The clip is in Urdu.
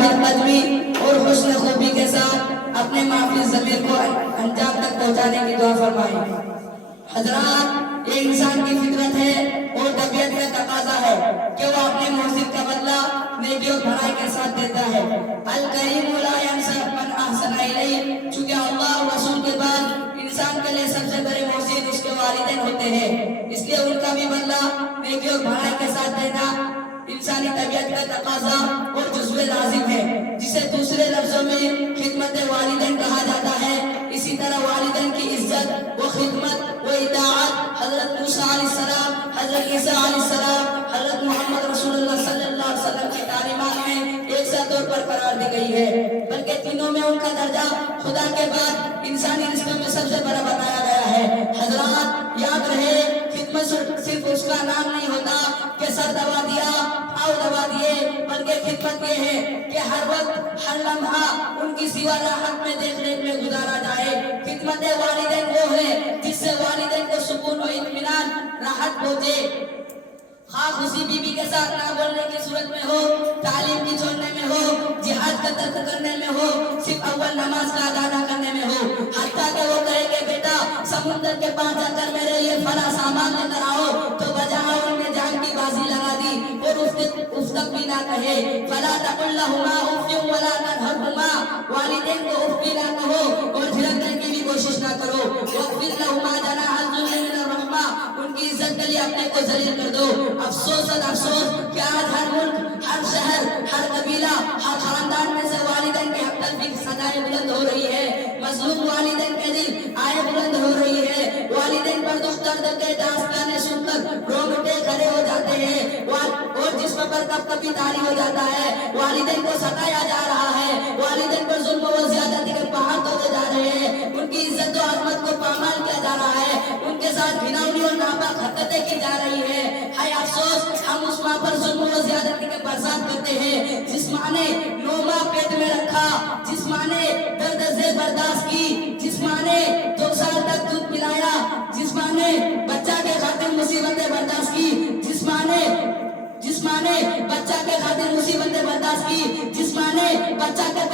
ثابت قدمی اور حسن خوبی کے ساتھ اپنے معافی ضمیر کو انجام تک پہنچانے کی دعا فرمائیں۔ حضرات، یہ انسان کی فطرت ہے اور طبیعت کا تقاضا ہے کہ وہ اپنے محسن کا بدلہ نیکی اور بھلائی کے ساتھ دیتا ہے۔ الکریم لا ینسى من احسن الیہ، چونکہ اللہ اور رسول کے بعد انسان کے لیے سب سے بڑے محسن اس کے والدین ہوتے ہیں، اس لیے ان کا بھی بدلہ نیکی اور بھلائی کے ساتھ دینا انسانی طبیعت کا تقاضا اور جزو لازم ہے، جسے دوسرے لفظوں میں خدمت والدین کہا جاتا ہے۔ اسی طرح والدین کی عزت و خدمت و اطاعت حضرت موسیٰ علیہ السلام، حضرت عیسیٰ علیہ السلام، حضرت محمد رسول اللہ صلی اللہ علیہ وسلم کی تعلیمات میں ایک سا طور پر قرار دی گئی ہے، بلکہ تینوں میں ان کا درجہ خدا کے بعد انسانی رشتوں میں سب سے بڑا بتایا گیا ہے۔ حضرات، یاد رہے، خدمت صرف اس کا نام نہیں ہوتا کہ سر دبا دیا، پاؤں دبا دیے، بلکہ خدمت یہ ہے کہ ہر وقت ہر لمحہ ان کی سوا راحت میں دیکھ ریکھ میں گزارا جائے۔ خدمت والدین وہ ہے جس سے والدین کو سکون و اطمینان راحت پہنچے، خواہ خوشی بیوی کے ساتھ نہ بولنے کی صورت میں ہو، تعلیم کی چھوڑنے میں ہو، جہاد کا ترک کرنے میں ہو، صرف اول نماز کا ادا نہ کرنے میں ہو، حتیٰ کہ وہ کہے کہ بیٹا سمندر کے پاس جا کر میرے لیے فلاں سامان لے کر آؤ، تو بجائے ان نے جان کی بازی لگا دی اور اف تک بھی نہ کہے۔ فلا تقل لهما اف ولا تنهرهما، والدین کو اف بھی نہ کہو اور جھڑکنے کی بھی کوشش نہ کرو۔ واخفض لهما جناح الذل من الرحمہ، ان کی عزت کے لیے اپنے کو ذلیل کر دو۔ افسوس اور افسوس کہ آج ہر ملک، ہر شہر، ہر قبیلہ، ہر خاندان میں سے والدین کے حق تلفی کی صدائیں بلند ہو رہی ہے، مظلوم والدین کے دل آئے بلند ہو رہی ہے، والدین پر دکھ درد کے داستانیں سن کر رومٹے کھڑے ہو جاتے ہیں اور جسم پر کب کبھی طاری ہو جاتا ہے۔ والدین کو ستایا جا رہا ہے، والدین پر ظلم و زیادتی کے پہاڑ توڑے جا رہے ہیں، ان کی عزت و عظمت کو پامال کیا جا رہا ہے، ان کے ساتھ گھناؤنی اور ناپاک حرکتیں کی جا رہی ہے۔ ہائے افسوس، ہم اس ماں پر ظلم و زیادتی کے برسات کرتے ہیں جس ماں نے 9 ماہ پیٹ میں رکھا، جس ماں نے درد سے برداشت کی، جس ماں نے 2 سال تک دودھ پلایا، جس ماں نے بچہ کے خاطر مصیبتیں برداشت کی، جس ماں نے بچہ کے خاطر مصیبتیں برداشت کی، جس ماں نے بچہ کے